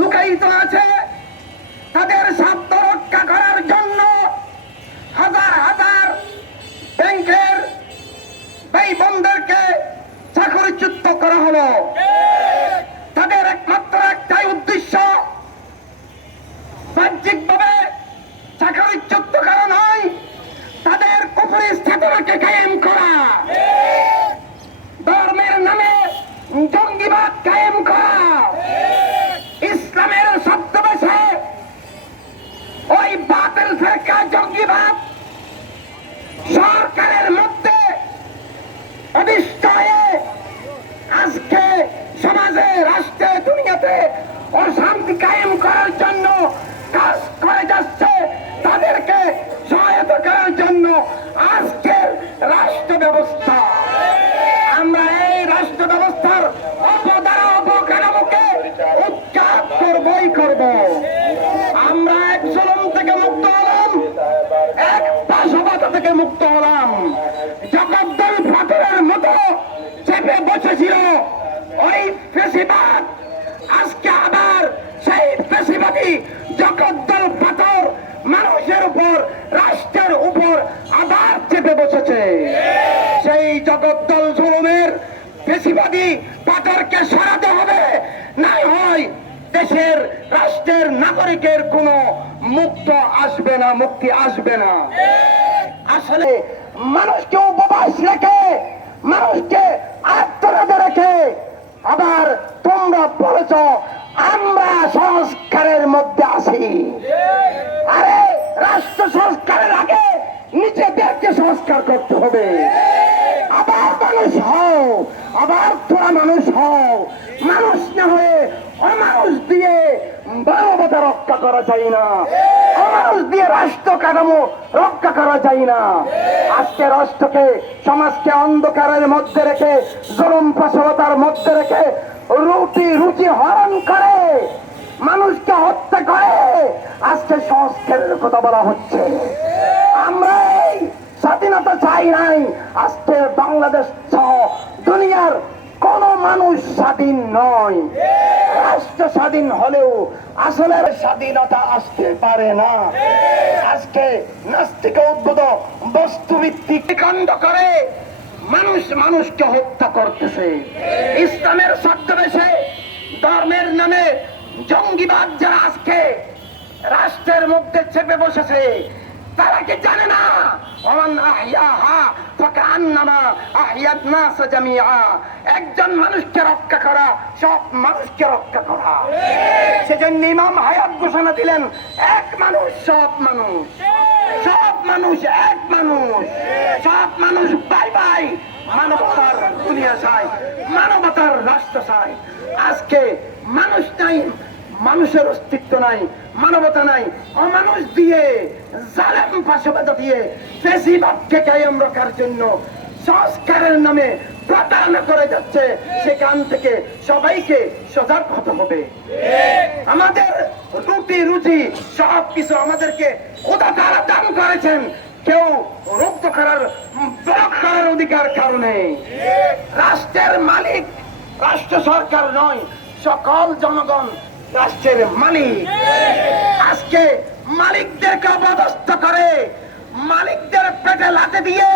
লুকায়িত আছে তাদের স্বার্থ রক্ষা করার জন্য হাজার হাজার ব্যাংকের ব্যয় বন্ধেরকে চাকরিচ্যুত করা হলো। তাদের একমাত্র একটাই উদ্দেশ্য বাহ্যিকভাবে চাকরিচ্যুত করা নয়, তাদের কুপুরি স্থাপনাকে কায়েম করা। ধর্মের নামে জঙ্গিবাদ কায়েম করা ইসলামের ছদ্মবেশে ওই বাতিল ফেরকা জঙ্গিবাদ সরকারের মধ্যে অদিষ্ট হয়ে আজকে সমাজে রাষ্ট্রে দুনিয়াতে অশান্তি কায়েম করার জন্য কাজ করে যাচ্ছে তাদেরকে সহায়তা করার জন্য আজকের রাষ্ট্র ব্যবস্থা আমরা এই রাষ্ট্র ব্যবস্থার অপদারা করবই করব। আমরা এক জুলুম থেকে মুক্ত হলাম, এক থেকে মুক্ত হলাম। জগদ্দল পাথরের মতো চেপে বসেছিল ওই ফেসিবাদ। আজকে আবার সেই ফেসিবাদী জগদ্দল পাথর মানুষের উপর রাষ্ট্রের আবার চেপে বসেছে। সেই জগদ্দল জুলুমের ফেসিবাদী পাথরকে সরাতে হবে। নাই হয় দেশের, রাষ্ট্রের নাগরিকের কোনো মুক্ত আসবে না, মুক্তি আসবে না। আসলে মানুষকে উপবাস রেখে, মানুষকে আত্মরাজে রেখে আবার তোমরা বলেছ, আমরা সংস্কারের মধ্যে আছি। আরে, রাষ্ট্র সংস্কারের আগে নিজেদেরকে সংস্কার করতে হবে। আবার মানুষ হও, আবার তোরা মানুষ হও। মানুষ না হয়ে অমানুষ দিয়ে মানবতা রক্ষা করা যায় না। অমানুষ দিয়ে রাষ্ট্র কাঠামো রক্ষা করা যায় না। আজকে রাষ্ট্রকে, সমাজকে অন্ধকারের মধ্যে রেখে, জলম ফসলতার মধ্যে রেখে রুটি রুচি হরণ করে, মানুষকে হত্যা করে। আজকে সংস্কারের কথা বলা হচ্ছে। স্বাধীনতা চাই নাই। আজকে বাংলাদেশ সহ দুনিয়ার কোন মানুষ স্বাধীন নয়। রাষ্ট্র স্বাধীন হলেও আসলে স্বাধীনতা আসতে পারে না। আজকে নাস্তিক উদ্ভূত বস্তুভিত্তিক কাণ্ড করে মানুষ মানুষকে হত্যা করতেছে। ইসলামের ছদ্মবেশে, ধর্মের নামে জঙ্গিবাদ যারা আজকে রাষ্ট্রের মধ্যে চেপে বসেছে, তারা কি জানে না? একজন মানুষকে রক্ষা করা, সব মানুষকে রক্ষা করা। সেজন্য ইমাম হায়াত ঘোষণা দিলেন, এক মানুষ সব মানুষ। সব মানুষ এক মানুষ। সব মানুষ বাই বাই। মানবতার দুনিয়া চাই, মানবতার রাষ্ট্র চাই। আজকে মানুষ নাই, মানুষের অস্তিত্ব নাই। মানবতা নাই। অমানুষ দিয়ে, জালেম ফাঁসবাদা দিয়ে, বেশিরভাগকে কায়েম রাখার জন্য সংস্কারের নামে প্রতারণা করে যাচ্ছে। সেখান থেকে সবাইকে সজাগ হতে হবে। আমাদের রুটি রুচি সব কিছু আমাদেরকে খোদা দান করেছেন। কেউ রুক্ত করার, ব্লক করার অধিকার কারণে রাষ্ট্রের মালিক রাষ্ট্র সরকার নয়, সকল জনগণ রাষ্ট্রের মালিক। আজকে মালিকদেরকে অপদস্থ করে মালিকদের পেটে লাতে দিয়ে